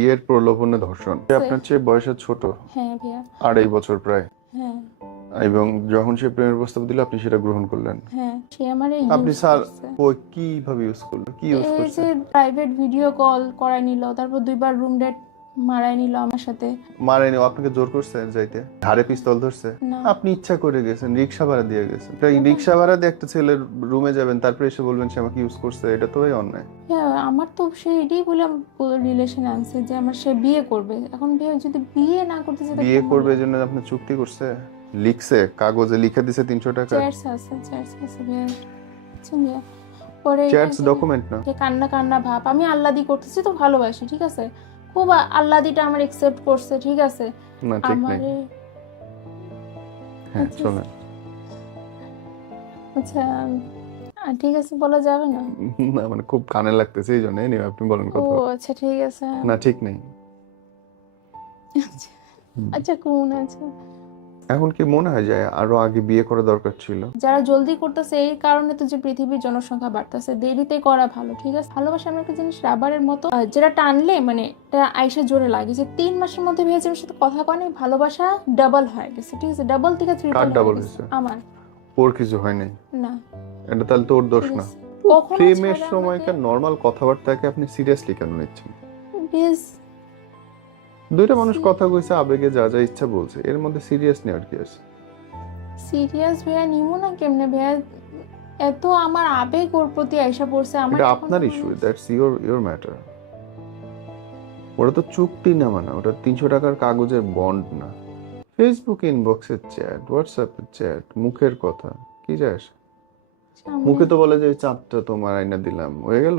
বিয়ের প্রলোভনে ধর্ষণ। আপনার চেয়ে বয়সে ছোট। হ্যাঁ ভাইয়া। 2.5 বছর প্রায়। হ্যাঁ এবং যখন সে প্রেমের প্রস্তাব দিল আপনি সেটা গ্রহণ করলেন। হ্যাঁ, সে আমারে আপনি ইউজ স্যার করছে। কিভাবে ইউজ করলো, কি ইউজ এই করছে? যে প্রাইভেট ভিডিও কল করাই নিল, তারপর 2বার রুম ডেট মারাই নিল আমার সাথে। মারেনি, আপনাকে জোর করছে যাইতে? ধারে পিস্তল ধরছে? না। আপনি ইচ্ছা করে গেছেন, রিক্সা ভাড়া দিয়ে গেছেন। রিক্সা ভাড়া দিয়ে একটা ছেলের রুমে যাবেন, তারপরে এসে বলবেন সে আমাকে ইউজ করছে, এটা তো অন্যায়। হ্যাঁ, আমার তো সে এটাই বলে রিলেশন আনছে যে আমার সে বিয়ে করবে। এখন বিয়ে যদি বিয়ে না করতে চায়, বিয়ে করবে এই জন্য আপনি চুক্তি করছে, লিখছে, কাগজে লিখে দিছে 300 টাকা। চ্যাটস আছে ভাইয়া। আচ্ছা ভাইয়া, পরে চ্যাটস ডকুমেন্ট না। যে কান্না কান্না ভাব, আমি আল্লাদি করতেছি তো ভালোবাসি, ঠিক আছে, খুব আল্লাদিটা আমার একসেপ্ট করছে, ঠিক আছে। না ঠিক নাই। আমারে হ্যাঁ আচ্ছা চলেন। আচ্ছা, ঠিক আছে, বলা যাবে না। না মানে খুব কানে লাগতেছে এই জন্য, নিয়ে আপনি বলেন ও কথা। আচ্ছা ঠিক আছে। না ঠিক নেই। আচ্ছা আচ্ছা, কোন আছে? এখন কি মনে হয় যে আরো আগে বিয়ে করা দরকার ছিল? যারা জলদি করতেছে এই কারণে তো যে পৃথিবীর জনসংখ্যা বাড়তেছে, দেরিতে করা ভালো, ঠিক আছে। ভালোবাসা এমন একটা জিনিস, রাবারের মতো, যেটা টানলে মানে এটা আইসা জোরে লাগে। যে 3 মাসের মধ্যে ভেবেছে আমার সাথে কথা কয়নি, ভালোবাসা ডাবল হয়ে গেছে, ঠিক আছে, ডাবল থেকে কার ট্রিপল ডাবল হয়ে গেছে হয়েছে? আমার। ওর কিছু হয় নাই? না, এটা তাহলে তো ওর দোষ ঠিক না। আছে। কখনো প্রেমের ছাড়া সময়কার নর্মাল কথাবার্তাকে আপনি সিরিয়াসলি কেন নিচ্ছেন? বেশ দুইটা মানুষ কথা কইছে, আবেগে যা যা ইচ্ছা বলছে, এর মধ্যে সিরিয়াস নেওয়ার কি আছে? সিরিয়াস ভাইয়া নিমো না কেমনে ভাইয়া? এত আমার আবেগ ওর প্রতি আইসা পড়ছে আমার। এটা এখন আপনার ইস্যু, দ্যাটস ইওর ম্যাটার। ওটা তো চুক্তি না, মানে ওটা 300 টাকার কাগজের বন্ড না। ফেসবুক ইনবক্সের চ্যাট, হোয়াটসঅ্যাপের চ্যাট, মুখের কথা, কি যায় আসে? মুখে তো বলে যে ওই চাঁদটা তোমার আয়না দিলাম, হয়ে গেল।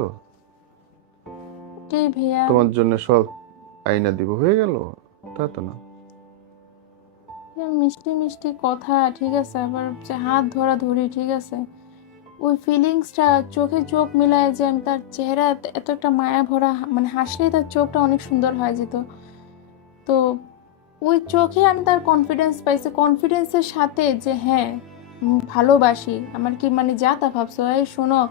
ভাইয়া তোমার জন্য সব আয়না দিব, হয়ে গেল, তা তো না। মিষ্টি মিষ্টি কথা, ঠিক আছে, আবার যে হাত ধরা ধরি, ঠিক আছে, ওই ফিলিংসটা, চোখে চোখ মিলায় যে আমি তার চেহারা এত একটা মায়া ভরা, মানে হাসলেই তার চোখটা অনেক সুন্দর হয়ে যেত। তো ওই চোখে আমি তার কনফিডেন্স পাইছি, কনফিডেন্সের সাথে যে হ্যাঁ ভালোবাসি। আমার কি মানে যা তা ভাবছো, এই শোনো,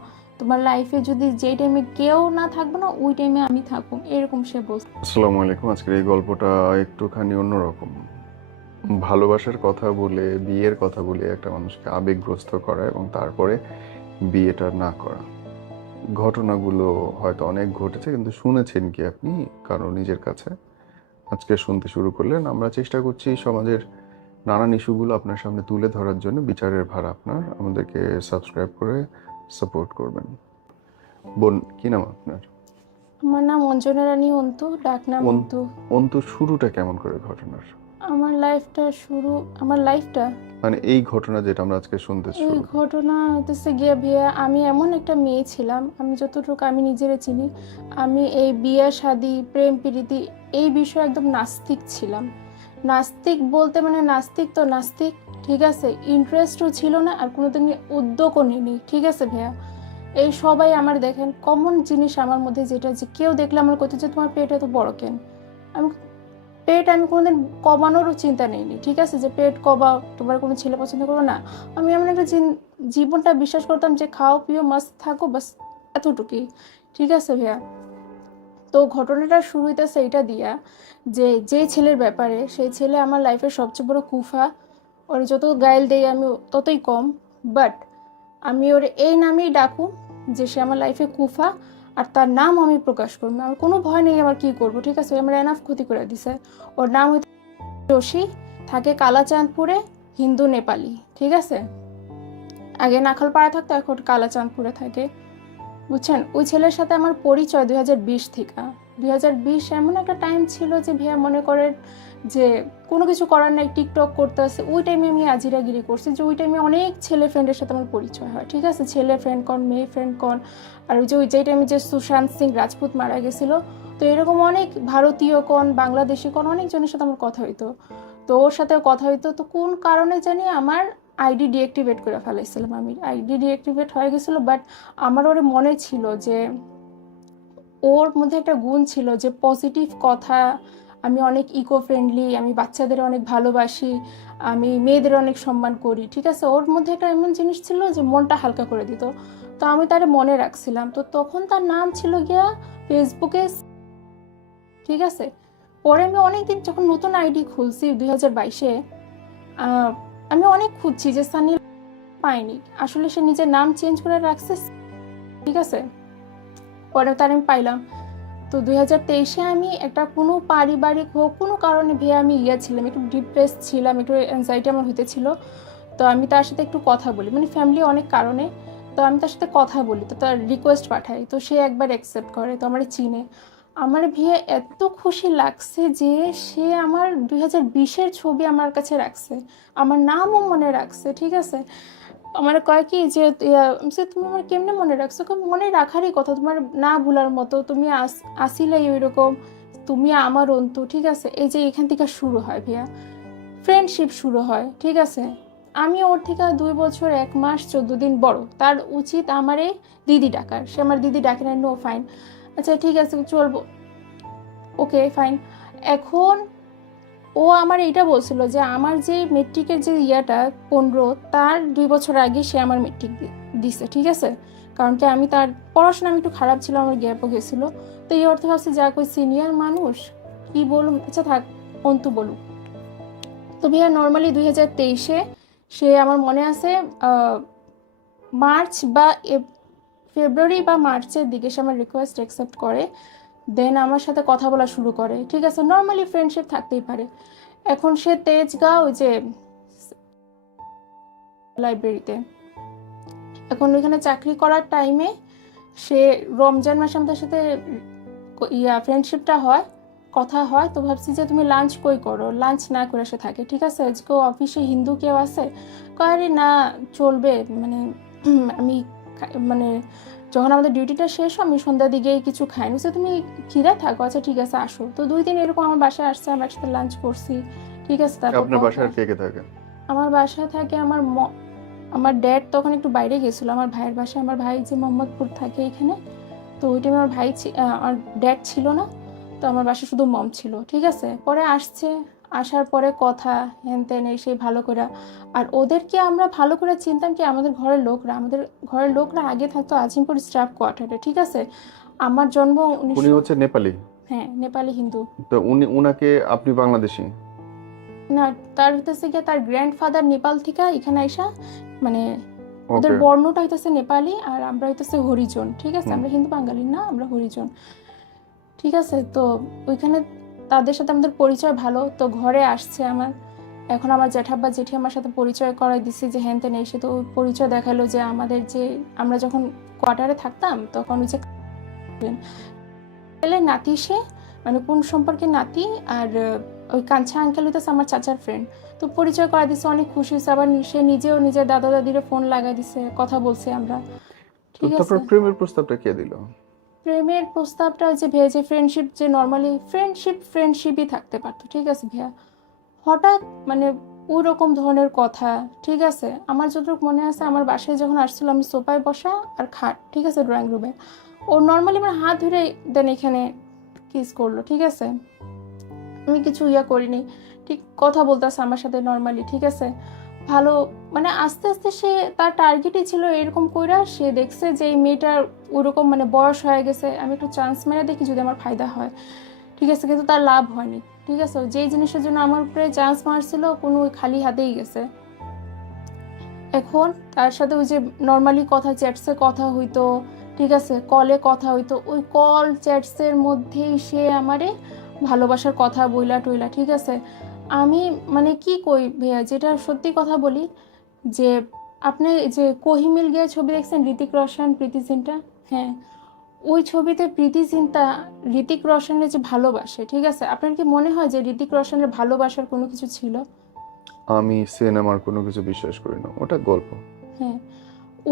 তোমার লাইফে যদি যেই টাইমে কেউ না থাকবে না, ওই টাইমে আমি থাকবো, এরকম সে বলছে। আসসালামু আলাইকুম। আজকের এই গল্পটা একটুখানি অন্যরকম। ভালোবাসার কথা বলে, বিয়ের কথা বলে একটা মানুষকে আবেগগ্রস্ত করা এবং তারপরে বিয়েটা না করা। ঘটনাগুলো হয়তো অনেক ঘটেছে, কিন্তু শুনেছেন কি আপনি কারো নিজের কাছে? আজকে শুনতে শুরু করলেন। আমরা চেষ্টা করছি সমাজের নানান ইস্যুগুলো আপনার সামনে তুলে ধরার জন্য। বিচারের ভার আপনার। আমাদেরকে সাবস্ক্রাইব করে সাপোর্ট করবেন। বোন, কি নাম আপনার? আমার নাম অঞ্জনা রানী অন্তু, ডাক নাম অন্তু। অন্তু, শুরুটা কেমন করে ঘটনার? আমার লাইফটা মানে এই ঘটনা যেটা আমরা আজকে শুনতে এই শুরু। ঘটনা হতেছে গিয়ে ভাইয়া, আমি এমন একটা মেয়ে ছিলাম, আমি যতটুকু আমি নিজেরে চিনি, আমি এই বিয়ে শাদী প্রেম প্রীতি এই বিষয়ে একদম নাস্তিক ছিলাম। নাস্তিক বলতে মানে নাস্তিক তো নাস্তিক, ঠিক আছে, ইন্টারেস্টও ছিল না, আর কোনোদিন উদ্যোগও নিইনি, ঠিক আছে ভাইয়া। এই সবাই আমার দেখেন কমন জিনিস আমার মধ্যে, যেটা যে কেউ দেখলে আমার কত যে তোমার পেট এত বড় কেন। আমি পেট আমি কোনোদিন কমানোরও চিন্তা নেইনি, ঠিক আছে, যে পেট কমাও, তোমার কোনো ছেলে পছন্দ করবো না। আমি এমন একটা জীবনটা বিশ্বাস করতাম যে খাও পিও মাস্ত থাকো, বাস এতটুকুই, ঠিক আছে ভাইয়া। তো ঘটনাটা শুরু হইতেছে এইটা দিয়া, যে ছেলের ব্যাপারে, সেই ছেলে আমার লাইফের সবচেয়ে বড় কুফা। ওর যত গাইল দেই আমি ততই কম, বাট আমি ওর এই নামেই ডাকু যে সে আমার লাইফে কুফা, আর তার নাম আমি প্রকাশ করবো না। আমার কোনো ভয় নেই, আমার কি করবো, ঠিক আছে, আমার এনাফ ক্ষতি করে দিছে। ওর নাম হইতে যোশী, থাকে কালাচাঁদপুরে, হিন্দু নেপালি, ঠিক আছে। আগে নাখালপাড়া থাকতো, এখন কালাচাঁদপুরে থাকে, বুঝছেন। ওই ছেলের সাথে আমার পরিচয় 2020 থেকে। 2020 এমন একটা টাইম ছিল যে ভাইয়া মনে করেন যে কোনো কিছু করার নাই, টিকটক করতে আসে, ওই টাইমে আমি আজিরাগিরি করছি। যে ওই টাইমে অনেক ছেলে ফ্রেন্ডের সাথে আমার পরিচয় হয়, ঠিক আছে, ছেলে ফ্রেন্ড কন, মেয়ে ফ্রেন্ড কন। আর যেই টাইমে যে সুশান্ত সিং রাজপুত মারা গেছিলো, তো এরকম অনেক ভারতীয় কন, বাংলাদেশি কন, অনেকজনের সাথে আমার কথা হইতো। তো ওর সাথে কথা হইতো, তো কোন কারণে জানি আমার আইডি ডিঅ্যাক্টিভেট করে ফেলাইছিলাম। আমি আইডি ডিঅ্যাক্টিভেট হয়ে গেছিলো, বাট আমার ওর মনে ছিল যে ওর মধ্যে একটা গুণ ছিল যে পজিটিভ কথা, আমি অনেক ইকো ফ্রেন্ডলি, আমি বাচ্চাদের অনেক ভালোবাসি, আমি মেয়েদের অনেক সম্মান করি, ঠিক আছে। ওর মধ্যে একটা এমন জিনিস ছিল যে মনটা হালকা করে দিত। তো আমি তারে মনে রাখছিলাম। তো তখন তার নাম ছিল গিয়া ফেসবুকে ঠিক আছে। পরে আমি অনেকদিন যখন নতুন আইডি খুলছি 2022-এ, আমি অনেক খুঁজছি যে সানি, পাইনি। আসলে সে নিজের নাম চেঞ্জ করে রাখছে, ঠিক আছে। পরে তার আমি পাইলাম। তো 2023-এ আমি একটা কোনো পারিবারিক হোক কোনো কারণে ভেয়ে আমি ছিলাম, একটু ডিপ্রেস ছিলাম, একটু অ্যাংজাইটি আমার হইতেছিল। তো আমি তার সাথে একটু কথা বলি, মানে ফ্যামিলি অনেক কারণে। তো আমি তার সাথে কথা বলি, তো তার রিকোয়েস্ট পাঠাই, তো সে একবার অ্যাকসেপ্ট করে, তো আমার চিনে। আমার ভিয়ে এত খুশি লাগছে যে সে আমার 2020-এর ছবি আমার কাছে রাখছে, আমার নামও মনে রাখছে, ঠিক আছে। আমার কয় কি যে তুমি আমার কেমনে মনে রাখছো, মনে রাখারই কথা, তোমার না ভুলার মতো, তুমি আসিলাই ওই রকম, তুমি আমার অন্তু, ঠিক আছে। এই যে এখান থেকে শুরু হয় ভাইয়া, ফ্রেন্ডশিপ শুরু হয়, ঠিক আছে। আমি ওর থেকে 2 বছর 1 মাস 14 দিন বড়, তার উচিত আমারে দিদি ডাকার, সে আমার দিদি ডাকে না, নো ফাইন, আচ্ছা ঠিক আছে চলবো, ওকে ফাইন। এখন ও আমার এইটা বলছিল যে আমার যে মেট্রিকের যে ইয়াটা 15, তার 2 বছর আগে সে আমার মেট্রিক দিছে, ঠিক আছে। কারণ কি আমি তার পড়াশোনা আমি একটু খারাপ ছিল, আমার গ্যাপও গেছিলো। তো এই অর্থে ভাবছি যা কই সিনিয়র মানুষ কি বলুন, আচ্ছা থাক অন্তু বলুক। তো ভাইয়া নর্মালি 2023-এ সে আমার মনে আছে মার্চ বা ফেব্রুয়ারি বা মার্চের দিকে সে আমার রিকোয়েস্ট অ্যাকসেপ্ট করে, দেন আমার সাথে কথা বলা শুরু করে, ঠিক আছে। নর্মালি ফ্রেন্ডশিপ থাকতেই পারে। এখন সে তেজগাঁও ওই যে লাইব্রেরিতে, এখন ওইখানে চাকরি করার টাইমে সে রমজান মাসে আমাদের সাথে ফ্রেন্ডশিপটা হয়, কথা হয়। তো ভাবছি যে তুমি লাঞ্চ কই করো, লাঞ্চ না করে সে থাকে, ঠিক আছে। আজকেও অফিসে হিন্দু কেউ আছে, কয়ে না চলবে, মানে আমি মানে যখন আমাদের ডিউটিটা শেষ আমি সন্ধ্যার দিকেই কিছু খাই, নিশ্চে তুমি খিদে থাকো, আচ্ছা ঠিক আছে আসো। তো 2 দিন এরকম আমার বাসায় আসছে, আমরা একসাথে লাঞ্চ করছি, ঠিক আছে। তারপর আপনার বাসায় কে কে থাকে? আমার বাসায় থাকে আমার ড্যাড তখন একটু বাইরে গেছিল, আমার ভাইয়ের বাসায়, আমার ভাই যে মোহাম্মদপুর থাকে এখানে। তো ওই টাইমে আমার আমার ড্যাড ছিল না, তো আমার বাসায় শুধু মম ছিল, ঠিক আছে। পরে আসছে, আসার পরে কথা হেন তেন এসে ভালো করে। আর ওদেরকে আমরা ভালো করে চিনতাম কি, আমাদের ঘরের লোকরা আগে থাকতো আজিমপুর স্টাফ কোয়ার্টারে, ঠিক আছে। আমার জন্ম উনি 1900, হচ্ছে নেপালি? হ্যাঁ নেপালি হিন্দু। তো উনাকে আপনি বাংলাদেশি? না, তার হইতেছে গিয়ে তার গ্র্যান্ডফাদার নেপাল থেকে এখানে আইসা, মানে ওদের ওকে। বর্ণটা হইতেছে নেপালি আর আমরা হইতেছে হরিজন, ঠিক আছে। আমরা হিন্দু বাঙালি না, আমরা হরিজন, ঠিক আছে। তো ওইখানে তাদের সাথে আমাদের পরিচয় ভালো, তো ঘরে আসছে আমার। এখন আমার জ্যাঠাব্বা জেঠি আমার সাথে পরিচয় করাই দিচ্ছে যে হ্যান তেন এসে, তো ওই পরিচয় দেখালো যে আমাদের যে আমরা যখন কোয়ার্টারে থাকতাম তখন ওই যে নাতি, সে মানে কোন সম্পর্কে নাতি, আর ওই কাঞ্চা আঙ্কেল হইতেছে আমার চাচার ফ্রেন্ড। তো পরিচয় করা দিচ্ছে, অনেক খুশি হয়েছে। আবার সে নিজেও নিজের দাদা দাদিরে ফোন লাগাই দিছে, কথা বলছে আমরা, তো ঠিক তারপর আছে। প্রেমের প্রস্তাবটা কে দিল? প্রেমের প্রস্তাবটা যে ভাইয়া, যে ফ্রেন্ডশিপ, যে নর্মালি ফ্রেন্ডশিপই থাকতে পারতো, ঠিক আছে ভাইয়া। হঠাৎ মানে ওই রকম ধরনের কথা, ঠিক আছে। আমার যতটুকু মনে আছে, আমার বাসায় যখন আসছিল আমি সোফায় বসা আর খাট, ঠিক আছে, ড্রয়িং রুমে। ও নর্মালি আমার হাত ধরে দেন এখানে কিস করলো, ঠিক আছে। আমি কিছু করিনি, ঠিক কথা বলতেছে আমার সাথে নর্মালি, ঠিক আছে। ভালো, মানে আস্তে আস্তে সে তার টার্গেটই ছিল এরকম কইরা, সে দেখছে যে এই মেয়েটার ওরকম মানে বয়স হয়ে গেছে, আমি একটু চান্স মেরে দেখি যদি আমার ফায়দা হয়, ঠিক আছে। কিন্তু তার লাভ হয়নি, ঠিক আছে। যেই জিনিসের জন্য আমার উপরে চান্স মারছিল কোনো খালি হাতেই গেছে। এখন তার সাথে ওই যে নর্মালি কথা, চ্যাটসে কথা হইতো, ঠিক আছে, কলে কথা হইতো, ওই কল চ্যাটসের মধ্যেই সে আমারে ভালোবাসার কথা বইলা টইলা, ঠিক আছে। আমি মানে কি কই ভাইয়া, যেটা সত্যি কথা বলি, যে আপনি যে কোহিমিল গিয়ে ছবি দেখছেন, ঋতিক রোশন প্রীতি জিন্টা, হ্যাঁ, ওই ছবিতে প্রীতি জিন্টা ঋতিক রোশনের যে ভালোবাসে, ঠিক আছে। আপনার কি মনে হয় যে ঋতিক রোশনের ভালোবাসার কোনো কিছু ছিল? আমি সিনেমার কোনো কিছু বিশ্বাস করি না, ওটা গল্প। হ্যাঁ,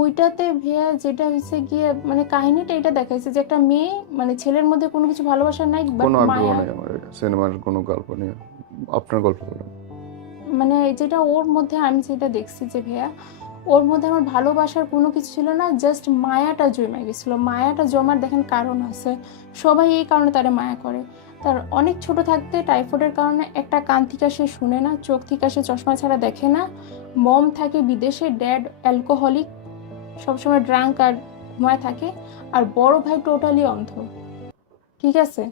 ওইটাতে ভাইয়া যেটা হয়েছে গিয়ে মানে কাহিনীটা এটা দেখাইছে যে একটা মেয়ে মানে ছেলের মধ্যে কোনো কিছু ভালোবাসা নাই, বাট কোনো আগ্রহ মায়া, নেই আমার সিনেমার কোনো গল্প নিয়ে। আপনার গল্প বলুন। মানে যেটা ওর মধ্যে আমি যেটা দেখছি যে ভাইয়া, ওর মধ্যে আমার ভালোবাসার কোনো কিছু ছিল না, জাস্ট মায়াটা জমে গেছিলো। মায়াটা জমার দেখেন কারণ আছে, সবাই এই কারণে তারা মায়া করে। তার অনেক ছোট থাকতে টাইফয়েডের কারণে একটা কান থেকে সে শুনে না, চোখ থেকে সে চশমা ছাড়া দেখে না, মম থাকে বিদেশে, ড্যাড অ্যালকোহলিক, সবসময় ড্রাঙ্ক আর ঘুমায় থাকে, আর বড় ভাই টোটালি অন্ধ, ঠিক আছে।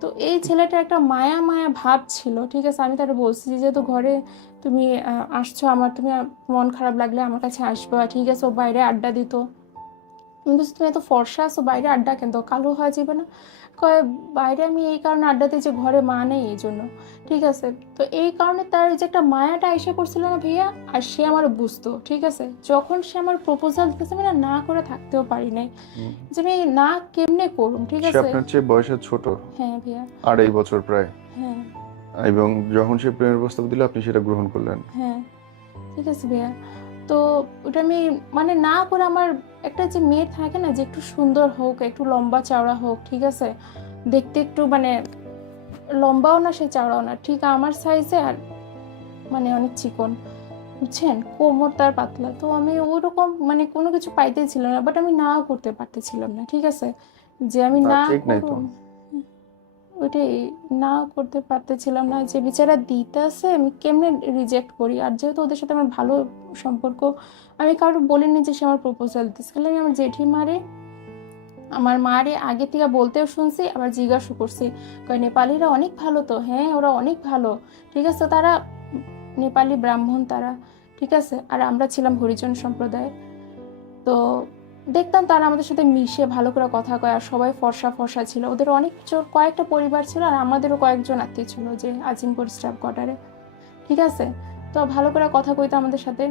তো এই ছেলেটা একটা মায়া মায়া ভাব ছিল, ঠিক আছে। আমি তারা বলছি যে যেহেতু ঘরে তুমি আসছো, আমার তুমি মন খারাপ লাগলে আমার কাছে আসবা, ঠিক আছে। ও বাইরে আড্ডা দিত। কিন্তু তুমি এত ফর্সা আছো, বাইরে আড্ডা কেন দাও, কালো হয়ে যাবে না? কয় বাইরে আমি এই কারণে আড্ডা দিই যে ঘরে মা নেই এই জন্য, ঠিক আছে। তো এই কারণে তার যে একটা মায়াটা এসে পড়ছিল না ভাইয়া, আর সে আমার বুঝতো, ঠিক আছে। যখন সে আমার প্রপোজাল দিতেছে আমি না করে থাকতেও পারি নাই, যে আমি না কেমনে করুম, ঠিক সে আছে। আপনার চেয়ে বয়সে ছোট, হ্যাঁ ভাইয়া। 2.5 বছর প্রায়। হ্যাঁ এবং যখন সে প্রেমের প্রস্তাব দিল আপনি সেটা গ্রহণ করলেন। হ্যাঁ, ঠিক আছে ভাইয়া। তো ওটা আমি মানে না করে, আমার একটা যে মেয়ে থাকে না যে একটু সুন্দর হোক, একটু লম্বা চওড়া হোক, ঠিক আছে, দেখতে একটু মানে লম্বাও না সে চওড়াও না, ঠিক আমার সাইজে, আর মানে অনেক চিকন, বুঝছেন, কোমর তার পাতলা। তো আমি ওরকম মানে কোনো কিছু পাইতেই ছিল না, বাট আমি না করতে পারতেছিলাম না, ঠিক আছে, যে আমি না, না ঠিক নাই তো। করুম। ওইটাই, না করতে পারতেছিলাম না, যে বেচারা দিতে আছে আমি কেমনে রিজেক্ট করি। আর যেহেতু ওদের সাথে আমার ভালো সম্পর্ক, আমি কারো বলিনি যে সে আমার প্রপোজাল দিচ্ছে, খালি আমি আমার জেঠিমারে, আমার মারে আগে থেকে বলতেও শুনছি, আবার জিজ্ঞাসা করছি, কয় নেপালিরা অনেক ভালো। তো হ্যাঁ, ওরা অনেক ভালো, ঠিক আছে। তারা নেপালি ব্রাহ্মণ তারা, ঠিক আছে। আর আমরা ছিলাম হরিজন সম্প্রদায়। তো দেখতাম তারা আমাদের সাথে মিশে ভালো করে কথা কয়, আর সবাই ফর্সা ফর্সা ছিল। ওদের অনেক কয়েকটা পরিবার ছিল, আর আমাদেরও কয়েকজন আত্মীয় ছিল যে আজিমপুর স্টাফ কোয়ার্টারে, ঠিক আছে। তো ভালো করে কথা কইতো আমাদের সাথে।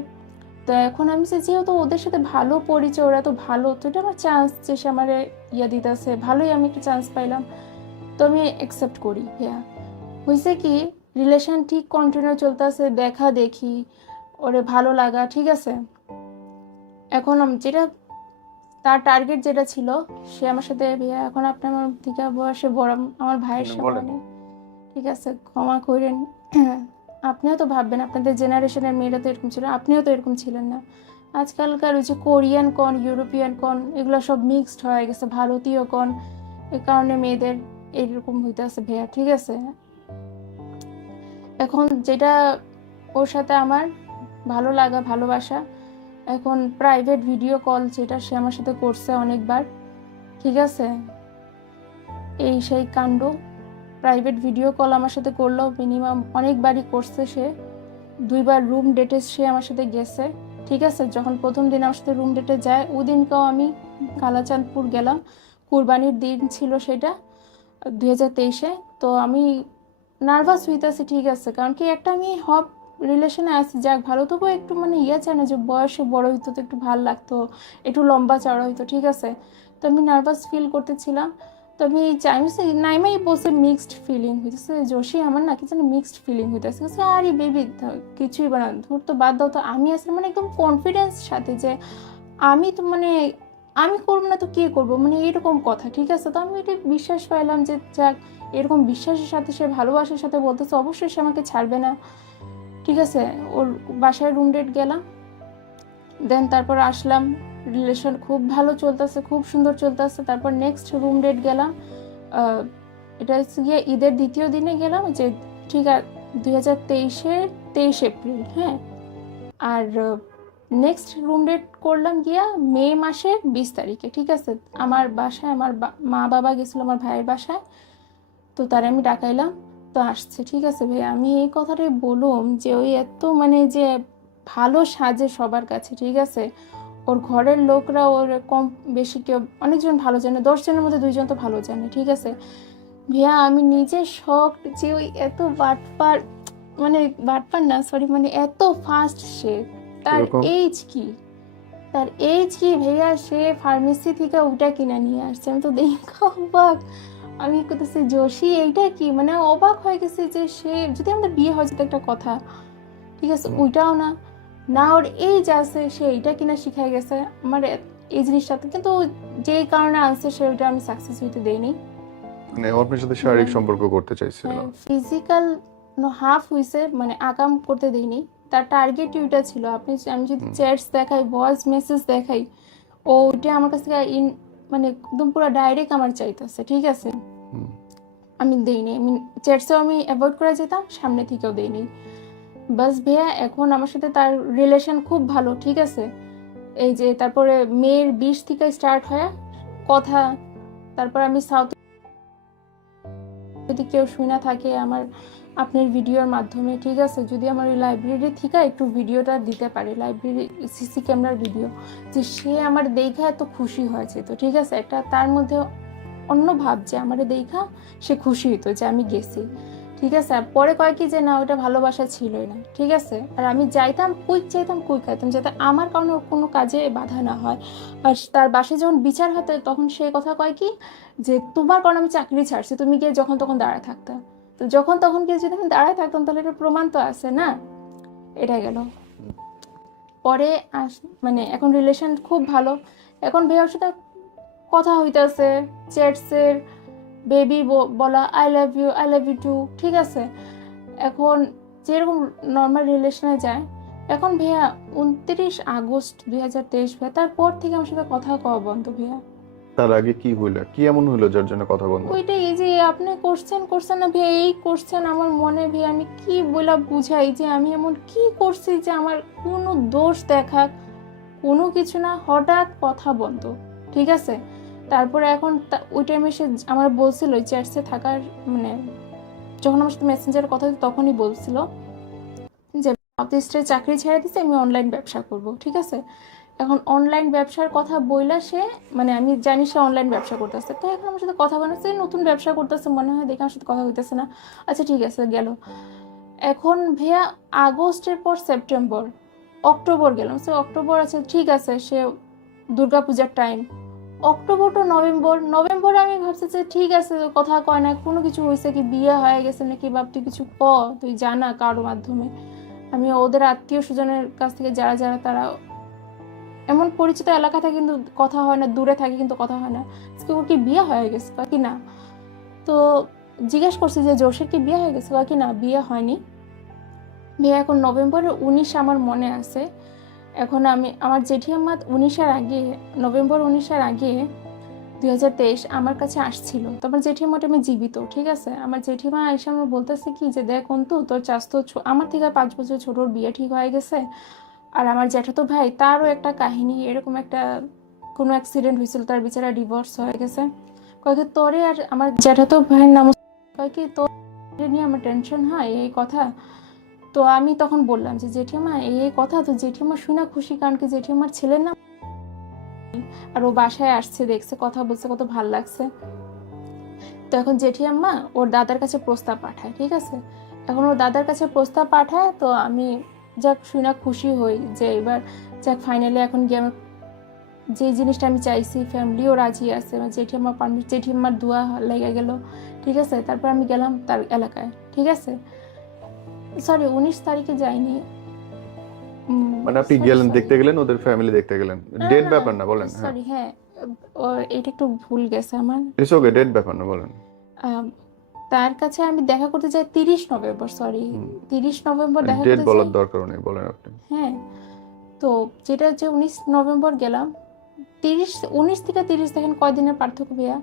তো এখন আমি যেহেতু ওদের সাথে ভালো পরিচয়, ওরা তো ভালো, তো এটা আমার চান্স যে সে আমার ইয়ে দিতেছে, ভালোই আমি একটা চান্স পাইলাম। তো আমি অ্যাকসেপ্ট করি। হ্যাঁ, হয়েছে কি, রিলেশন ঠিক কন্টিনিউ চলতেছে, দেখা দেখি, ওরে ভালো লাগা, ঠিক আছে। এখন যেটা তার টার্গেট যেটা ছিল, সে আমার সাথে বিয়ে, এখন আপনি আমার থেকে বয়সে বড়, আমার ভাইয়ের বলেন। সমানে, ঠিক আছে, ক্ষমা করেন। আপনিও তো ভাববেন, আপনাদের জেনারেশনের মেয়েরা তো এরকম ছিল, আপনিও তো এরকম ছিলেন না। আজকালকার ওই যে কোরিয়ান কন, ইউরোপিয়ান কন, এগুলো সব মিক্সড হয়ে গেছে, ভারতীয় কন, এই কারণে মেয়েদের এইরকম হইতে আছে ভাইয়া, ঠিক আছে। এখন যেটা ওর সাথে আমার ভালো লাগা, ভালোবাসা, এখন প্রাইভেট ভিডিও কল যেটা সে আমার সাথে করছে অনেকবার, ঠিক আছে, এই সেই কাণ্ড। প্রাইভেট ভিডিও কল আমার সাথে করলো মিনিমাম অনেকবারই করছে সে। 2বার রুম ডেটে সে আমার সাথে গেছে, ঠিক আছে। যখন প্রথম দিন আমার সাথে রুম ডেটে যায়, ওই দিনকেও আমি কালাচাঁদপুর গেলাম, কুরবানির দিন ছিল সেটা, 2023-এ। তো আমি নার্ভাস হইতেছি, ঠিক আছে, কারণ কি একটা আমি হব রিলেশনে আছি, যাক ভালো, তবু একটু মানে চায় না যে বয়সে বড় হইতো তো একটু ভালো লাগতো, একটু লম্বা চড়া হইতো, ঠিক আছে। তো আমি নার্ভাস ফিল করতেছিলাম। তো আমি চাইছি নাইমাই বসে মিক্সড ফিলিং হইতেছে, জোশী আমার না কি জানি মিক্সড ফিলিং হইতেছে। আরে বেবি কিছুই বানা, ধর তো বাদ দাও। তো আমি আসলে মানে একদম কনফিডেন্স সাথে যে আমি তো মানে আমি করবো না তো কে করবো, মানে এরকম কথা, ঠিক আছে। তো আমি এটা বিশ্বাস পাইলাম যে যাক, এরকম বিশ্বাসের সাথে সে ভালোবাসার সাথে বলতেছে, অবশ্যই সে আমাকে ছাড়বে না, ঠিক আছে। ওর বাসায় রুম ডেট গেলাম, দেন তারপর আসলাম, রিলেশন খুব ভালো চলতেছে, খুব সুন্দর চলতেছে। তারপর নেক্সট রুম ডেট গেলাম, এটা হচ্ছে গিয়ে ঈদের দ্বিতীয় দিনে গেলাম, যে ঠিক আছে 2023-এর 23 এপ্রিল, হ্যাঁ। আর নেক্সট রুম ডেট করলাম গিয়া মে মাসের 20 তারিখে, ঠিক আছে। আমার বাসায় আমার মা বাবা গেছিলো আমার ভাইয়ের বাসায়, তো তারা আমি ডাকাইলাম, তো আসছে, ঠিক আছে। ভাই আমি এই কথাটাই বলুম যে ওই এত মানে যে ভালো সাজে সবার কাছে, ঠিক আছে। ওর ঘরের লোকরা ওর কম বেশি কেউ, অনেকজন ভালো জানে, 10 জনের মধ্যে 2 জন তো ভালো জানে, ঠিক আছে। ভাইয়া আমি নিজে শখ যে ওই এত বাটপার, মানে বাটপার না সরি, মানে এত ফাস্ট সে, তার কিরকম? এইজ কি, তার এইজ কি ভাইয়া, সে ফার্মেসি থেকে ওটা কিনে নিয়ে আসছে। আমি তো দেখা অবাক, আমি করতেছি জোশী এইটা কি, মানে অবাক হয়ে গেছে যে সে, যদি আমাদের বিয়ে হয় যেত একটা কথা, ঠিক আছে, ওইটাও না, না ওর এইজ আছে সে এইটা কিনা শিখাই গেছে আমার এই জিনিসটাতে। কিন্তু যেই কারণে আনছে সে ওইটা আমি সাকসেস হইতে দেইনি। মানে ও আপনার সাথে শারীরিক সম্পর্ক করতে চাইছিল। ফিজিক্যাল হাফ হইছে, মানে আকাম করতে দেইনি। তার টার্গেট ওইটা ছিল। আমি যদি চ্যাটস দেখাই, ভয়েস মেসেজ দেখাই, ও ওইটা আমার কাছ থেকে মানে একদম পুরো ডাইরেক্ট আমার চাইতেছে, ঠিক আছে। আমি দেইনি, আমি চ্যাটসেও আমি অ্যাভয়েড করে যেতাম, সামনে থেকেও দেইনি। বাস ভাইয়া এখন আমার সাথে তার রিলেশন খুব ভালো, ঠিক আছে। এই যে তারপরে মের 20 থেকে স্টার্ট হয় কথা, তারপর আমি সাউথ যদি কেউ শুনে থাকে আমার আপনার ভিডিওর মাধ্যমে, ঠিক আছে, যদি আমার ওই লাইব্রেরি থেকে একটু ভিডিওটা দিতে পারে, লাইব্রেরি সিসি ক্যামেরার ভিডিও, যে সে আমার দেখা এত খুশি হয়েছে, তো ঠিক আছে, একটা তার মধ্যে অন্য ভাব যে আমার দেখা সে খুশি হতো যে আমি গেছি, ঠিক আছে। আর পরে কয় কি যে না, ওটা ভালোবাসা ছিলই না, ঠিক আছে। আর আমি যাইতাম কুইক খাইতাম, যাতে আমার কারণে ওর কোনো কাজে বাধা না হয়। আর তার বাসায় যখন বিচার হতো তখন সে কথা কয় কি যে তোমার কারণে আমি চাকরি ছাড়ছি, তুমি গিয়ে যখন তখন দাঁড়ায় থাকতাম। তো যখন তখন গিয়ে যদি আমি দাঁড়ায় থাকতাম তাহলে এটা প্রমাণ তো আছে না। এটা গেল। পরে মানে এখন রিলেশন খুব ভালো, এখন ভাইয়ার সাথে কথা হইতেছে, চ্যাটসের, বেবি বলা, আই লাভ ইউ টু, ঠিক আছে। এখন যেরকম নর্মাল রিলেশনে যায়, এখন ভাইয়া 29 আগস্ট 2023 ভাইয়া, তারপর থেকে আমার সাথে কথা কওয়া বন্ধ ভাইয়া। তার আগে কি হইলো, কি এমন হইলো যার জন্য কথা বন্ধ? ওইটাই, এই যে আপনি করছেন না ভাইয়া, এই করছেন আমার মনে ভাইয়া, আমি কি বলে বুঝাই যে আমি এমন কি করছি যে আমার কোনো দোষ দেখাক, কোনো কিছু না, হঠাৎ কথা বন্ধ, ঠিক আছে। তারপরে এখন ওই টাইমে সে আমার বলছিল চ্যাটসে থাকার, মানে যখন আমার সাথে মেসেঞ্জারে কথা হতো তখনই বলছিল যে সাউথ ইস্টে চাকরি ছেড়ে দিছে, আমি অনলাইন ব্যবসা করব, ঠিক আছে। এখন অনলাইন ব্যবসার কথা বইলা সে, মানে আমি জানি সে অনলাইন ব্যবসা করতেছে, তো এখন আমার সাথে কথা বানাচ্ছে, নতুন ব্যবসা করতেছে মনে হয়, দেখে আমার সাথে কথা হইতেছে না। আচ্ছা ঠিক আছে, গেল। এখন ভাইয়া আগস্টের পর সেপ্টেম্বর, অক্টোবর গেলাম, সে অক্টোবর আছে, ঠিক আছে, সে দুর্গাপূজার টাইম, অক্টোবর টু নভেম্বরে আমি ভাবছি যে ঠিক আছে, কথা কয় না, কোনো কিছু হয়েছে কি, বিয়ে হয়ে গেছে নাকি, বাপ তুই কিছু তুই জানা কারোর মাধ্যমে। আমি ওদের আত্মীয় স্বজনের কাছ থেকে যারা যারা তারা এমন পরিচিত এলাকা থাকে কিন্তু কথা হয় না, দূরে থাকে কিন্তু কথা হয় না, আজকে ওর কি বিয়ে হয়ে গেছে কি না। তো জিজ্ঞেস করছি যে জোশের কি বিয়ে হয়ে গেছে কি না, বিয়ে হয়নি। বিয়ে এখন নভেম্বরের 19 আমার মনে আছে। এখন আমি আমার জেঠিমা 19-এর আগে, নভেম্বর 19-এর আগে 2023 আমার কাছে আসছিল, তো আমার জেঠিমাটা আমি জীবিত, ঠিক আছে। আমার জেঠিমা এসে আমার বলতেছে কি যে দেখ অন্তু, তোর চাচতো আমার থেকে 5 বছর ছোটোর বিয়ে ঠিক হয়ে গেছে, আর আমার জ্যাঠাতো ভাই তারও একটা কাহিনী, এরকম একটা কোনো অ্যাক্সিডেন্ট হয়েছিল, তার বেচারা ডিভোর্স হয়ে গেছে। কয়েক তোরে আর আমার জ্যাঠাতো ভাইয়ের নাম কয় কি তোর নিয়ে আমার টেনশন হয় এই কথা। তো আমি তখন বললাম যে জেঠিমা এই কথা, তো জেঠিমা শুনে খুশি, কারণ কি জেঠিমার ছেলের নাম, আর ও বাসায় আসছে, দেখছে, কথা বলছে, কত ভাল লাগছে। তো এখন জেঠিমা ওর দাদার কাছে প্রস্তাব পাঠায়, ঠিক আছে। এখন ওর দাদার কাছে প্রস্তাব পাঠায়, তো আমি যাক শুনে খুশি হই যে এবার যাক ফাইনালি এখন গিয়ে আমার যে জিনিসটা আমি চাইছি, ফ্যামিলিও রাজি আছে, জেঠিমার দোয়া লেগে গেল, ঠিক আছে। তারপর আমি গেলাম তার এলাকায়, ঠিক আছে। সরি 19 তারিখে যাইনি, মানে আপনি গেলেন, দেখতে গেলেন, ওদের ফ্যামিলি দেখতে গেলেন, ডেট ব্যাপার না বলেন। হ্যাঁ সরি, হ্যাঁ এটা একটু ভুল গেছে আমার, ইটস ওকে, ডেট ব্যাপার না বলেন। তার কাছে আমি দেখা করতে যাই 30 নভেম্বর, সরি 30 নভেম্বর দেখা ডেট করতে বলার যাই, দরকার নেই, বলেন আপনি। হ্যাঁ। তো যেটা হচ্ছে 19 নভেম্বর গেলাম, 19 থেকে 30 দেখেন কয়দিনের পার্থক্য ভাইয়া।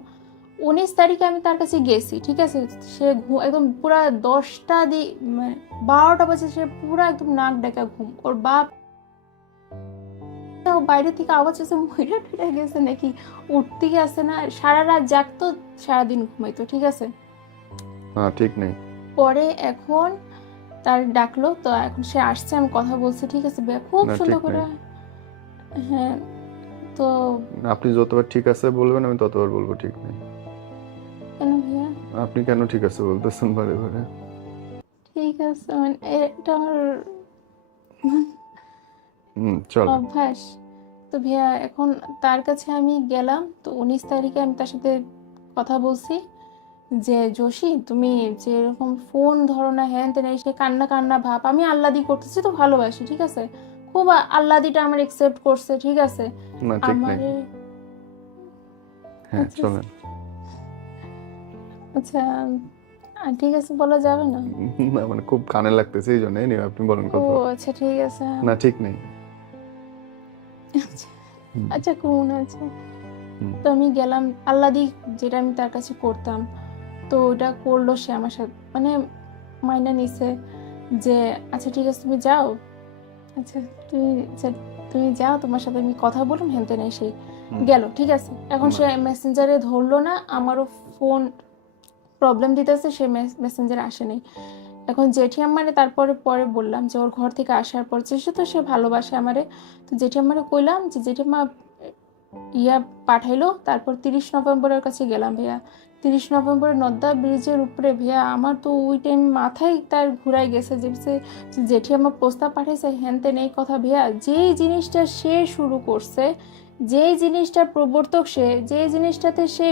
19 তারিখে আমি তার কাছে গেছি, ঠিক আছে। সে একদম পুরা 10টা 12টা বাজে, সে পুরা একদম নাক ডাকা ঘুম, ওর বাপ বাইরে থেকে আওয়াজ আছে মহিলা ঠেলে গেছে নাকি, উঠতে গেছে না, সারা রাত জাগতো, সারাদিন ঘুমাইতো, ঠিক আছে। হ্যাঁ ঠিক নেই। পরে এখন তার ডাকলো, তো এখন সে আসছে, আমি কথা বলছি, ঠিক আছে ভাইয়া, খুব না, সুন্দর ঠিক করে। নেই। হ্যাঁ, তো আপনি যতবার ঠিক আছে বলবেন আমি ততবার বলবো ঠিক নেই। কেন ভাইয়া? আপনি কেন ঠিক আছে বলতেছেন বারে বারে? ঠিক আছে, মানে এটা আমার চলো। অভ্যাস। তো ভাইয়া এখন তার কাছে আমি গেলাম, তো 19 তারিখে আমি তার সাথে কথা বলছি যে জোশী তুমি যেরকম ফোন ধরো না, হ্যান তেন, সে কান্না কান্না ভাব, আমি আল্লাদি করতেছি, তো ভালোবাসি, ঠিক আছে, খুব আল্লাদিটা আমার একসেপ্ট করছে, ঠিক আছে। না ঠিক নেই। আমারে হ্যাঁ আচ্ছা চলেন। আচ্ছা, ঠিক আছে, বলা যাবে না। না মানে খুব কানে লাগতেছে এই জন্য, নিয়ে আপনি বলেন ও কথা। আচ্ছা ঠিক আছে, না ঠিক নেই। আচ্ছা আচ্ছা কোন আছে। হুম। তো আমি গেলাম, আল্লাদি যেটা আমি তার কাছে করতাম, তো ওটা করলো সে আমার সাথে, মানে মাইনা নিছে যে আচ্ছা ঠিক আছে তুমি যাও, আচ্ছা তুমি যাও, তোমার সাথে আমি কথা বলুন, হেনতে নেই, সেই গেল, ঠিক আছে। এখন সে মেসেঞ্জারে ধরলো না, আমারও ফোন প্রবলেম দিতেছে, সে মেসেঞ্জারে আসে নাই। এখন জেঠি আমারে তারপরে পরে বললাম যে ওর ঘর থেকে আসার পর তো সে ভালোবাসে আমারে। তো জেঠি আমারে কইলাম যে জেঠিমা ইয়া পাঠাইলো। তারপর 30 নভেম্বরের কাছে গেলাম ভাইয়া। 30 নভেম্বরে নদ্দা ব্রিজের উপরে ভাইয়া আমার তো ওই টাইম মাথায় তার ঘুরাই গেছে যে জেঠি আমার প্রস্তাব পাঠাইছে হ্যান তেন এই কথা ভাইয়া। যেই জিনিসটা সে শুরু করছে, যেই জিনিসটার প্রবর্তক সে, যেই জিনিসটাতে সে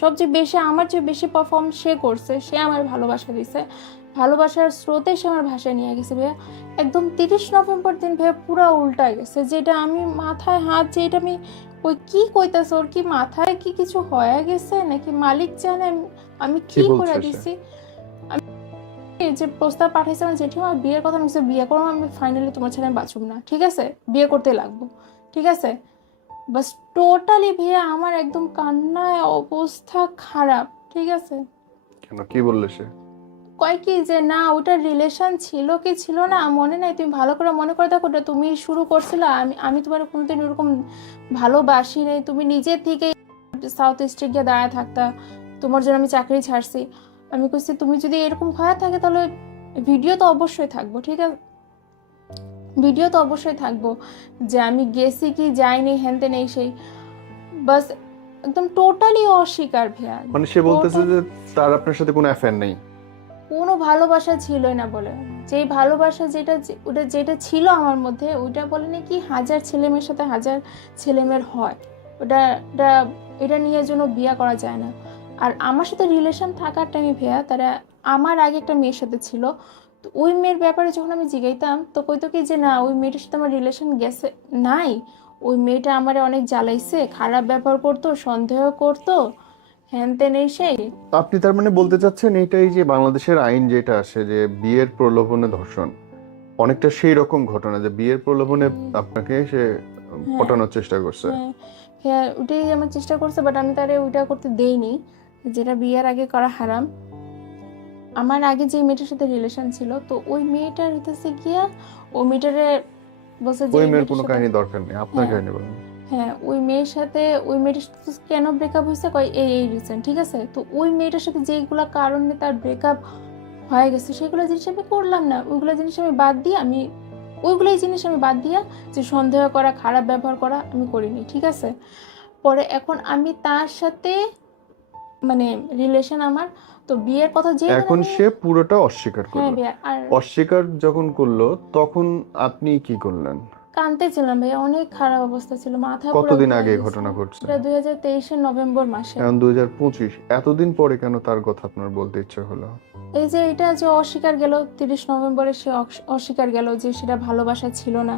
সবচেয়ে বেশি আমার চেয়ে বেশি পারফর্ম সে করছে, সে আমার ভালোবাসা দিছে, ভালোবাসার স্রোতে সে আমার ভাষায় নিয়ে গেছে ভাইয়া। একদম 30 নভেম্বর দিন ভাইয়া পুরো উল্টা গেছে, যেটা আমি মাথায় হাত, যেটা আমি ওই কি কইতাছে, ওর কি মাথায় কি কিছু হয়ে গেছে নাকি মালিক জানে আমি কি করে বলছে সে? দিছি। এই যে প্রস্তাব পাঠাইছে আমার জেঠিমা বিয়ের কথা, আমি বিয়ে করবো, আমি ফাইনালি তোমার ছেলে বাঁচুম না, ঠিক আছে, বিয়ে করতে লাগবো, ঠিক আছে। বাস টোটালি ভাইয়া আমার একদম কান্নায় অবস্থা খারাপ, ঠিক আছে। কেন, কি বললে সে? কয় কি যে না ওটার রিলেশন ছিল কি ছিল না মনে নাই, তুমি ভালো করে মনে করে দেখো, ওটা তুমি শুরু করছিলে, আমি তোমার কোনোদিন ওরকম ভালোবাসি নাই, তুমি নিজে থেকে সাউথ ইস্টে গিয়ে দাঁড়ায় থাকতা, তোমার জন্য আমি চাকরি ছাড়ছি। আমি কইছি তুমি যদি এরকম হয়ে থাকে তাহলে ভিডিও তো অবশ্যই থাকবো, ঠিক আছে, ভিডিও তো অবশ্যই থাকবো যে আমি গেছি কি যাইনি হ্যানতে নেই সেই। বাস একদম টোটালি অস্বীকার ভাইয়া। মানে সে বলতেছে যে তার আপনার সাথে কোনো অ্যাফেয়ার নেই? কোনো ভালোবাসা ছিলই না বলে, যেই ভালোবাসা ওটা যেটা ছিল আমার মধ্যে, ওইটা বলে নাকি 1000 ছেলেমেয়ের সাথে 1000 ছেলেমেয়ের হয়, ওটা এটা এটা নিয়ে জন্য বিয়ে করা যায় না। আর আমার সাথে রিলেশন থাকার টাইমে ভাইয়া তারা আমার আগে একটা মেয়ের সাথে ছিল, তো ওই মেয়ের ব্যাপারে যখন আমি জিগাইতাম তো কইতো কি যে না ওই মেয়েটার সাথে আমার রিলেশন গেছে নাই, ওই মেয়েটা আমারে অনেক জ্বালাইছে, খারাপ ব্যবহার করতো, সন্দেহ করতো, হ্যান তেন এই সেই। আপনি তার মানে বলতে চাচ্ছেন এটাই যে বাংলাদেশের আইন যেটা আসে যে বিয়ের প্রলোভনে ধর্ষণ, অনেকটা সেই রকম ঘটনা যে বিয়ের প্রলোভনে আপনাকে সে পটানোর চেষ্টা করছে। হ্যাঁ হ্যাঁ ওটাই আমার চেষ্টা করছে, বাট আমি তারে ওইটা করতে দেইনি, যেটা বিয়ের আগে করা হারাম। আমার আগে যে মেয়েটার সাথে রিলেশন ছিল, তো ওই মেয়েটার হইতেছে গিয়া ওই মেয়েটারে বলছে যে ওই এই মেয়ের মেয়েটার কোনো সাথে, কাহিনী দরকার নেই, আপনার হ্যাঁ কাহিনী বলেন। হ্যাঁ ওই মেয়েটার সাথে কেন ব্রেকআপ হয়েছে কয় এই এই রিজন, ঠিক আছে। তো ওই মেয়েটার সাথে যেইগুলা কারণে তার ব্রেকআপ হয়ে গেছে সেগুলো জিনিস আমি করলাম না, ওইগুলো জিনিস আমি বাদ দিয়ে ওইগুলোই জিনিস আমি বাদ দিয়া যে সন্দেহ করা, খারাপ ব্যবহার করা আমি করিনি, ঠিক আছে। পরে এখন আমি তার সাথে মানে রিলেশন আমার, তো বিয়ের কথা যে এখন সে পুরোটা অস্বীকার হ্যাঁ করলো। ভাইয়া। আর অস্বীকার যখন করলো তখন আপনি কি করলেন? কাঁদতেছিলাম ভাইয়া, অনেক খারাপ অবস্থা ছিল, মাথা পুরো কতদিন ঘুরে আগে এই গেছে। ঘটনা ঘটছে? এটা 2023-এর নভেম্বর মাসে। এখন 2025, এতদিন পরে কেন তার কথা আপনার বলতে ইচ্ছে হলো? এই যে এটা যে অস্বীকার গেল 30 নভেম্বরে, সে অস্বীকার গেল যে সেটা ভালোবাসা ছিল না।